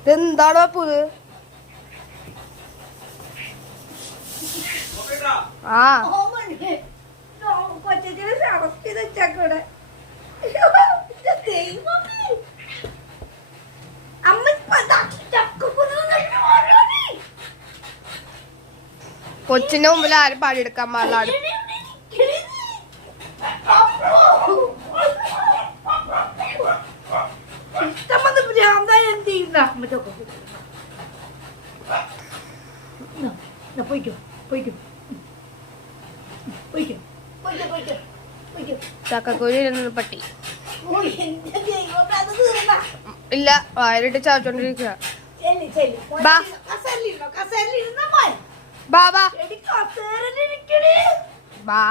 ഇതെന്താണോ പുത് ആ. കൊച്ചിന്റെ മുമ്പിൽ ആരും പാടിയെടുക്കാൻ പാടില്ല ഭ്രാന്തായി എന്ത് ചെയ്യുന്ന അമ്മ ചക്കക്കുരു എന്നാ, എന്നാ, പോയിക്കോ പോയിക്കോ. പോയിക്കോ പോയിക്കോ പോയിക്കോ പോയിക്കോ. ചക്കക്കുരി ഇരുന്നത് പട്ടി. ഇല്ല വായിലിട്ട് ചാവിച്ചോണ്ടിരിക്കുക ബാ. ബാ